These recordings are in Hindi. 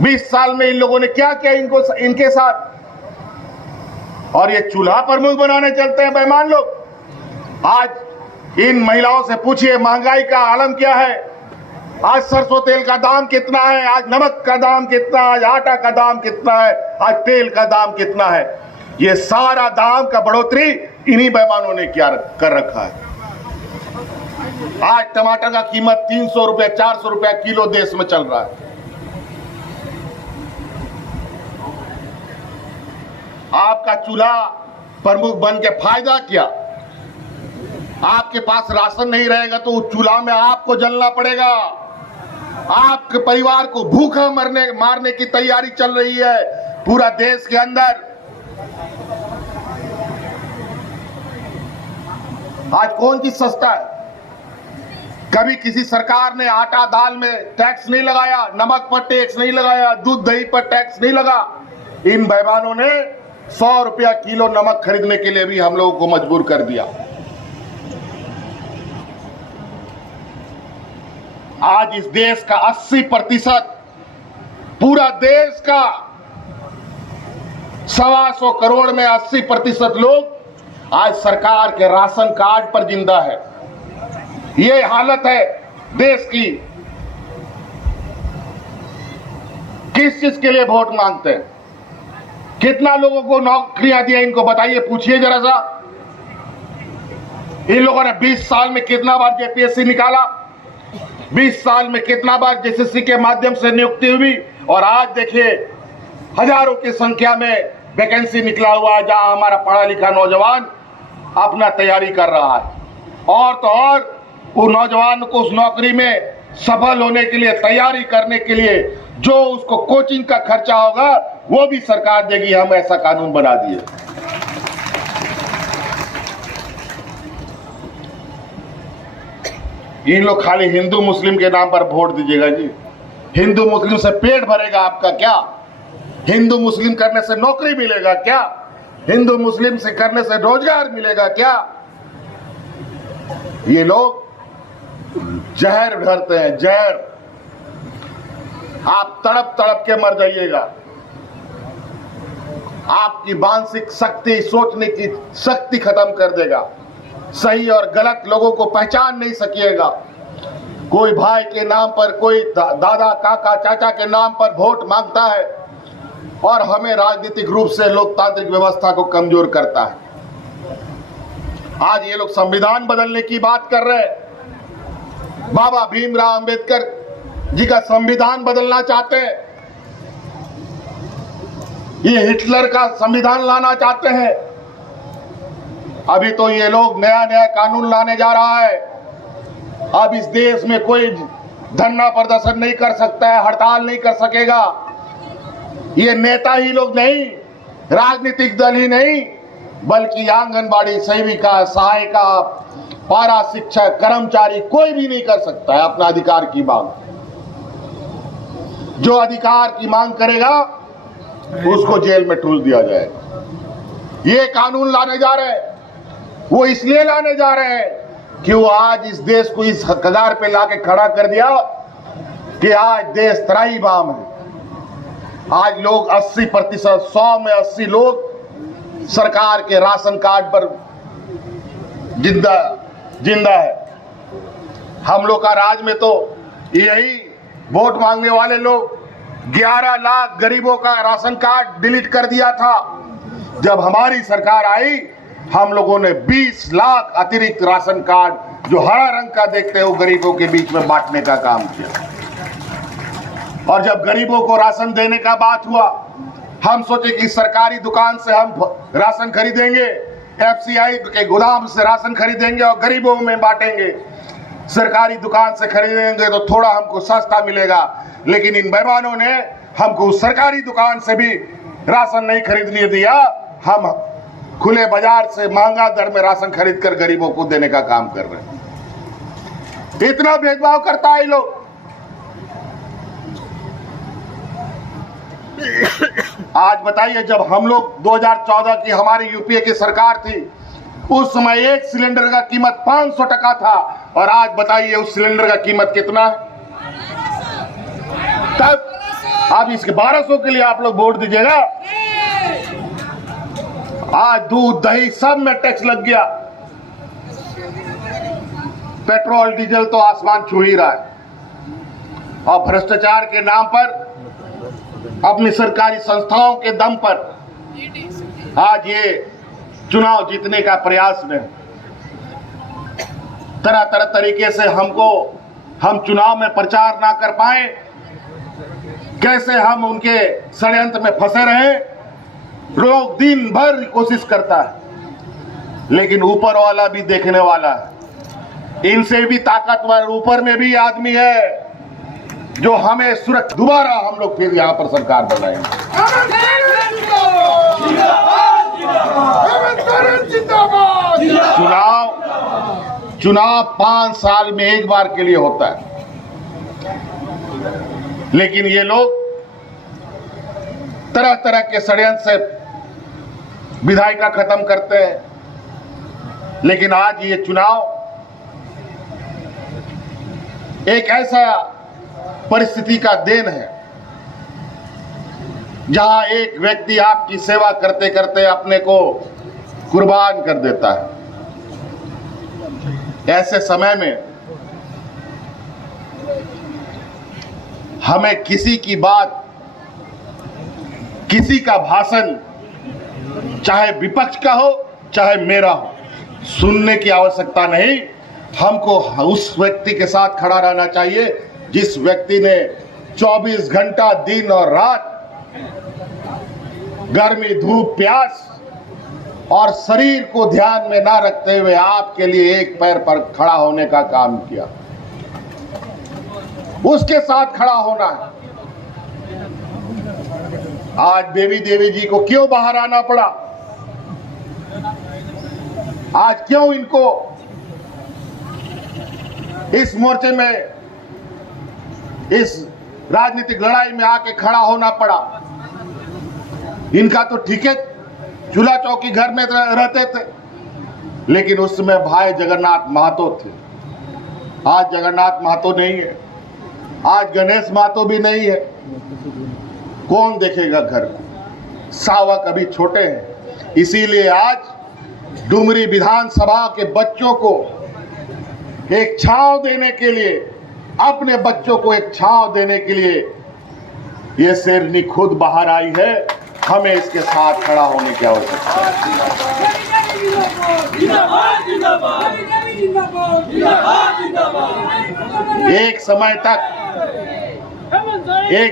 20 साल में इन लोगों ने क्या किया इनके साथ, और ये चूल्हा प्रमुख बनाने चलते हैं बेईमान लोग। आज इन महिलाओं से पूछिए महंगाई का आलम क्या है, आज सरसों तेल का दाम कितना है, आज नमक का दाम कितना, आज आटा का दाम कितना है, आज तेल का दाम कितना है। ये सारा दाम का बढ़ोतरी इन्हीं बेईमानों ने क्या कर रखा है। आज टमाटर का कीमत 300 रुपए 400 रुपए किलो देश में चल रहा है। आपका चूल्हा प्रमुख बन के फायदा क्या? आपके पास राशन नहीं रहेगा तो उस चूल्हा में आपको जलना पड़ेगा। आपके परिवार को भूखा मारने की तैयारी चल रही है पूरा देश के अंदर। आज कौन चीज सस्ता है? कभी किसी सरकार ने आटा दाल में टैक्स नहीं लगाया, नमक पर टैक्स नहीं लगाया, दूध दही पर टैक्स नहीं लगा। इन बेईमानों ने 100 रुपया किलो नमक खरीदने के लिए भी हम लोगों को मजबूर कर दिया। आज इस देश का 80%, पूरा देश का 125 करोड़ में 80% लोग आज सरकार के राशन कार्ड पर जिंदा है। ये हालत है देश की। किस चीज के लिए वोट मांगते हैं? कितना लोगों को नौकरियां दिया इनको बताइए, पूछिए जरा सा। इन लोगों ने 20 साल में कितना बार जेपीएससी निकाला, 20 साल में कितना बार जेसीसी के माध्यम से नियुक्ति हुई, और आज देखिए हजारों की संख्या में वैकेंसी निकला हुआ है जहां हमारा पढ़ा लिखा नौजवान अपना तैयारी कर रहा है। और तो और उस नौजवान को उस नौकरी में सफल होने के लिए, तैयारी करने के लिए जो उसको कोचिंग का खर्चा होगा वो भी सरकार देगी। हम ऐसा कानून बना दिए। इन लोग खाली हिंदू मुस्लिम के नाम पर वोट दीजिएगा जी। हिंदू मुस्लिम से पेट भरेगा आपका क्या? हिंदू मुस्लिम करने से नौकरी मिलेगा क्या? हिंदू मुस्लिम से करने से रोजगार मिलेगा क्या? ये लोग जहर भरते हैं, जहर। आप तड़प तड़प के मर जाइएगा। आपकी मानसिक शक्ति, सोचने की शक्ति खत्म कर देगा। सही और गलत लोगों को पहचान नहीं सकिएगा। कोई भाई के नाम पर, कोई दादा काका चाचा के नाम पर वोट मांगता है और हमें राजनीतिक रूप से लोकतांत्रिक व्यवस्था को कमजोर करता है। आज ये लोग संविधान बदलने की बात कर रहे हैं। बाबा भीमराव अंबेडकर जी का संविधान बदलना चाहते हैं। ये हिटलर का संविधान लाना चाहते हैं। अभी तो ये लोग नया नया कानून लाने जा रहा है। अब इस देश में कोई धरना प्रदर्शन नहीं कर सकता है, हड़ताल नहीं कर सकेगा। ये नेता ही लोग नहीं, राजनीतिक दल ही नहीं, बल्कि आंगनबाड़ी सेविका, सहायिका, पारा शिक्षक, कर्मचारी, कोई भी नहीं कर सकता है अपना अधिकार की मांग। जो अधिकार की मांग करेगा उसको जेल में ठूस दिया जाएगा। ये कानून लाने जा रहे हैं। वो इसलिए लाने जा रहे हैं कि वो आज इस देश को इस कगार पे लाके खड़ा कर दिया कि आज देश त्राहीमाम है। आज लोग 80%, 100 में 80 लोग सरकार के राशन कार्ड पर जिंदा है। हम लोग का राज में तो यही वोट मांगने वाले लोग 11 लाख गरीबों का राशन कार्ड डिलीट कर दिया था। जब हमारी सरकार आई हम लोगों ने 20 लाख अतिरिक्त राशन कार्ड जो हरा रंग का देखते हो गरीबों के बीच में बांटने का काम किया। और जब गरीबों को राशन देने का बात हुआ, हम सोचे कि सरकारी दुकान से हम राशन खरीदेंगे, एफसीआई के गोदाम से राशन खरीदेंगे और गरीबों में बांटेंगे। सरकारी दुकान से खरीदेंगे तो थोड़ा हमको सस्ता मिलेगा, लेकिन इन बेईमानों ने हमको सरकारी दुकान से भी राशन नहीं खरीदने दिया। हम खुले बाजार से महंगा दर में राशन खरीद कर गरीबों को देने का काम कर रहे हैं। इतना भेदभाव करता है लोग। आज बताइए, जब हम लोग 2014 की हमारी यूपीए की सरकार थी, उस समय एक सिलेंडर का कीमत 500 टका था, और आज बताइए उस सिलेंडर का कीमत कितना है? तब अब इसके 1200 के लिए आप लोग वोट दीजिएगा। आज दूध दही सब में टैक्स लग गया, पेट्रोल डीजल तो आसमान छू ही रहा है, और भ्रष्टाचार के नाम पर अपनी सरकारी संस्थाओं के दम पर आज ये चुनाव जीतने का प्रयास में तरह तरह तरीके से हम चुनाव में प्रचार ना कर पाए, कैसे हम उनके षड्यंत्र में फंसे रहे। लोग दिन भर कोशिश करता है, लेकिन ऊपर वाला भी देखने वाला है। इनसे भी ताकतवर ऊपर में भी आदमी है जो हमें सुरक्षा, दोबारा हम लोग फिर यहाँ पर सरकार बनाएंगे। चुनाव 5 साल में एक बार के लिए होता है, लेकिन ये लोग तरह तरह के षड्यंत्र से विधायिका खत्म करते हैं। लेकिन आज ये चुनाव एक ऐसा परिस्थिति का देन है जहां एक व्यक्ति आपकी सेवा करते करते अपने को कुर्बान कर देता है। ऐसे समय में हमें किसी की बात, किसी का भाषण, चाहे विपक्ष का हो चाहे मेरा हो, सुनने की आवश्यकता नहीं। हमको उस व्यक्ति के साथ खड़ा रहना चाहिए जिस व्यक्ति ने 24 घंटा दिन और रात गर्मी धूप प्यास और शरीर को ध्यान में ना रखते हुए आपके लिए एक पैर पर खड़ा होने का काम किया। उसके साथ खड़ा होना है। आज बेबी देवी जी को क्यों बाहर आना पड़ा? आज क्यों इनको इस मोर्चे में, इस राजनीतिक लड़ाई में आके खड़ा होना पड़ा? इनका तो ठीक है, चूल्हा चौकी घर में रहते थे, लेकिन उस समय भाई जगन्नाथ महतो थे। आज जगन्नाथ महतो नहीं है, आज गणेश महतो भी नहीं है। कौन देखेगा घर को? सावक अभी छोटे हैं, इसीलिए आज डुमरी विधानसभा के बच्चों को एक छांव देने के लिए, अपने बच्चों को एक छांव देने के लिए ये शेरनी खुद बाहर आई है। हमें इसके साथ खड़ा होने की आवश्यकता है। एक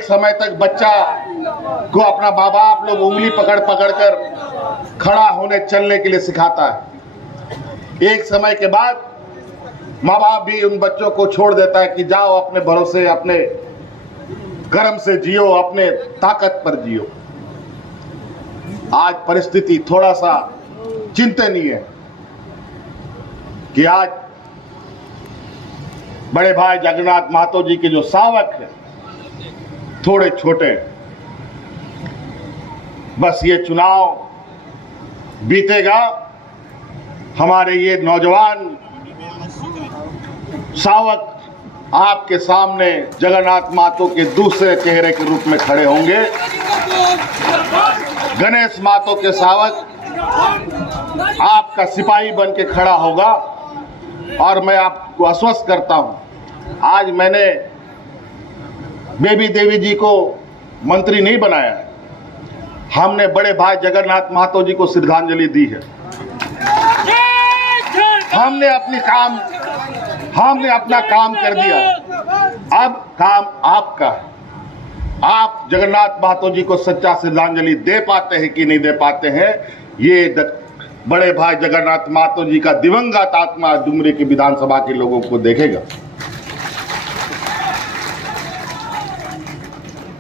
समय तक बच्चा को अपना माँ बाप लोग उंगली पकड़ पकड़ कर खड़ा होने चलने के लिए सिखाता है। एक समय के बाद माँ बाप भी उन बच्चों को छोड़ देता है कि जाओ अपने भरोसे, अपने कर्म से जियो, अपने ताकत पर जियो। आज परिस्थिति थोड़ा सा चिंतनीय है कि आज बड़े भाई जगन्नाथ महतो जी के जो सावक हैं थोड़े छोटे। बस ये चुनाव बीतेगा, हमारे ये नौजवान सावक आपके सामने जगन्नाथ महतो के दूसरे चेहरे के रूप में खड़े होंगे। गणेश महतो के सावक आपका सिपाही बन के खड़ा होगा। और मैं आपको आश्वस्त करता हूं, आज मैंने बेबी देवी जी को मंत्री नहीं बनाया है, हमने बड़े भाई जगन्नाथ महतो जी को श्रद्धांजलि दी है। हमने अपना काम कर दिया, अब काम आपका है। आप जगन्नाथ महतो जी को सच्चा श्रद्धांजलि दे पाते हैं कि नहीं दे पाते हैं, ये बड़े भाई जगन्नाथ महतो जी का दिवंगत आत्मा डुमरी की विधानसभा के लोगों को देखेगा।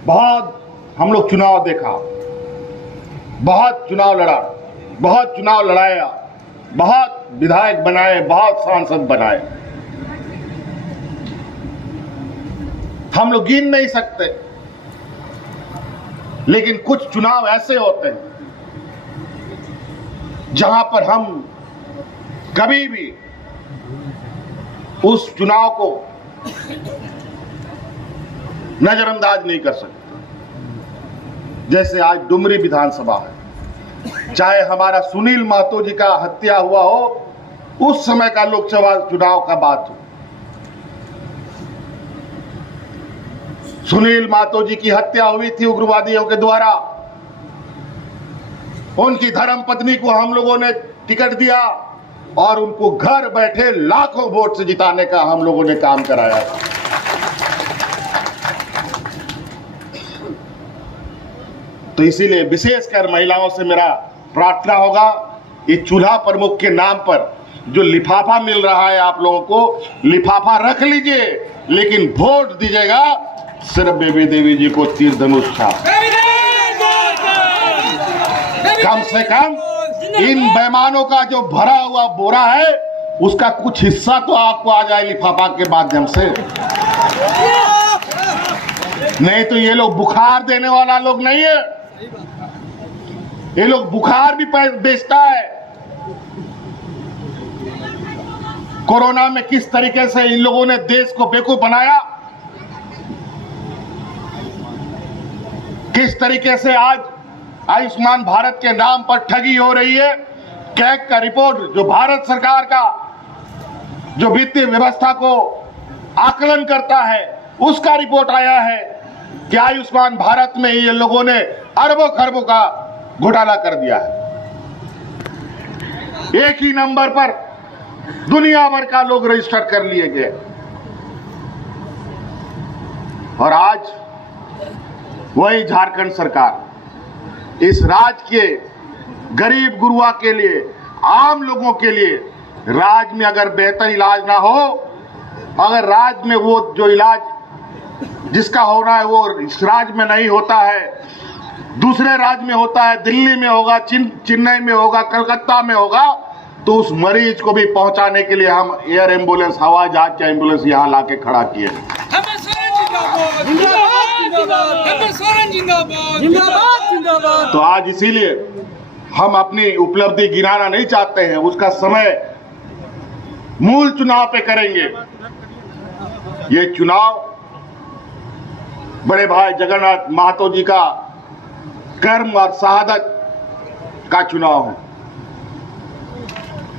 बहुत हम लोग चुनाव देखा, बहुत चुनाव लड़ा, बहुत चुनाव लड़ाया, बहुत विधायक बनाए, बहुत सांसद बनाए, हम लोग गिन नहीं सकते। लेकिन कुछ चुनाव ऐसे होते हैं जहां पर हम कभी भी उस चुनाव को नजरअंदाज नहीं कर सकते। जैसे आज डुमरी विधानसभा है, चाहे हमारा सुनील महतो जी का हत्या हुआ हो, उस समय का लोकसभा चुनाव का बात हो, सुनील महतो जी की हत्या हुई थी उग्रवादियों के द्वारा। उनकी धर्म पत्नी को हम लोगों ने टिकट दिया और उनको घर बैठे लाखों वोट से जिताने का हम लोगों ने काम कराया था। तो इसीलिए विशेषकर महिलाओं से मेरा प्रार्थना होगा, इस चूल्हा प्रमुख के नाम पर जो लिफाफा मिल रहा है आप लोगों को, लिफाफा रख लीजिए, लेकिन वोट दीजिएगा सिर्फ बेबी देवी जी को तीर धनुष छाप। कम से कम इन बेईमानों का जो भरा हुआ बोरा है उसका कुछ हिस्सा तो आपको आ जाए लिफाफा के माध्यम से। नहीं तो ये लोग बुखार देने वाला लोग नहीं है, ये लोग बुखार भी बेचता है। कोरोना में किस तरीके से इन लोगों ने देश को बेवकूफ बनाया, किस तरीके से आज आयुष्मान भारत के नाम पर ठगी हो रही है। कैग का रिपोर्ट, जो भारत सरकार का जो वित्तीय व्यवस्था को आकलन करता है, उसका रिपोर्ट आया है कि आयुष्मान भारत में ये लोगों ने अरबों खरबों का घोटाला कर दिया है। एक ही नंबर पर दुनिया भर का लोग रजिस्टर कर लिए गए। और आज वही झारखंड सरकार इस राज्य के गरीब गुरुआ के लिए, आम लोगों के लिए, राज्य में अगर बेहतर इलाज ना हो, अगर राज्य में वो जो इलाज जिसका होना है वो इस राज्य में नहीं होता है, दूसरे राज्य में होता है, दिल्ली में होगा, चेन्नई में होगा, कलकत्ता में होगा, तो उस मरीज को भी पहुंचाने के लिए हम एयर एम्बुलेंस, हवाई जहाज का एम्बुलेंस यहां लाके खड़ा किए। तो आज इसीलिए हम अपनी उपलब्धि गिनाना नहीं चाहते हैं, उसका समय मूल चुनाव पे करेंगे। ये चुनाव बड़े भाई जगन्नाथ महतो जी का कर्म और शहादत का चुनाव है।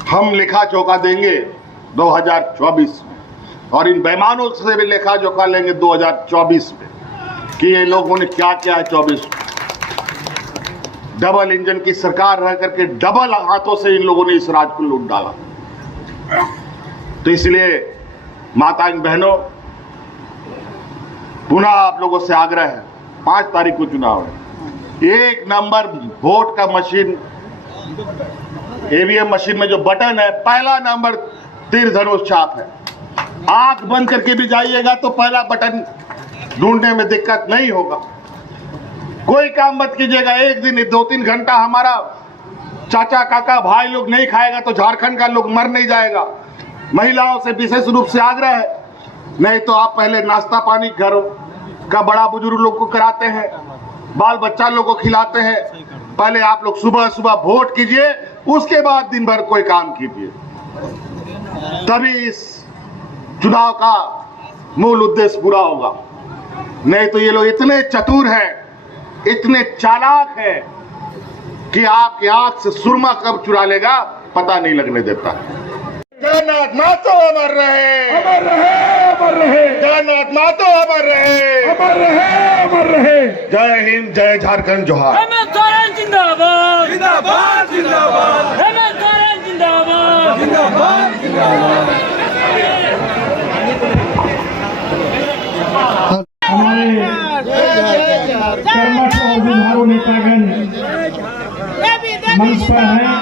हम लेखा जोखा देंगे 2024 में, और इन बेईमानों से भी लेखा जोखा लेंगे 2024 में कि ये लोगों ने क्या किया है 24 में। डबल इंजन की सरकार रह करके डबल हाथों से इन लोगों ने इस राज्य को लूट डाला। तो इसलिए माताएं बहनों, पुनः आप लोगों से आग्रह है, 5 तारीख को चुनाव है, 1 नंबर वोट का मशीन, ईवीएम मशीन में जो बटन है, पहला नंबर तीर धनुष छाप है। आंख बंद करके भी जाइएगा तो पहला बटन ढूंढने में दिक्कत नहीं होगा। कोई काम मत कीजिएगा, एक दिन 2-3 घंटा हमारा चाचा काका भाई लोग नहीं खाएगा तो झारखंड का लोग मर नहीं जाएगा। महिलाओं से विशेष रूप से आग्रह है, नहीं तो आप पहले नाश्ता पानी घर का बड़ा बुजुर्ग लोग को कराते हैं, बाल बच्चा लोग को खिलाते हैं, पहले आप लोग सुबह सुबह वोट कीजिए, उसके बाद दिन भर कोई काम कीजिए, तभी इस चुनाव का मूल उद्देश्य पूरा होगा। नहीं तो ये लोग इतने चतुर हैं, इतने चालाक हैं कि आपकी आंख से सुरमा कब चुरा लेगा पता नहीं लगने देता। जगन्नाथ महतो अमर रहे, अमर रहे, अमर रहे। जगन्नाथ महतो अमर रहे, अमर रहे, अमर रहे। जय हिंद, जय झारखंड, जोहार। हेमंत सोरेन जिंदाबाद, जिंदाबाद, जिंदाबाद। हेमंत सोरेन जिंदाबाद, जिंदाबाद, जिंदाबाद। हमारे कर्मठ और जुझारू नेतागण मंच पर हैं।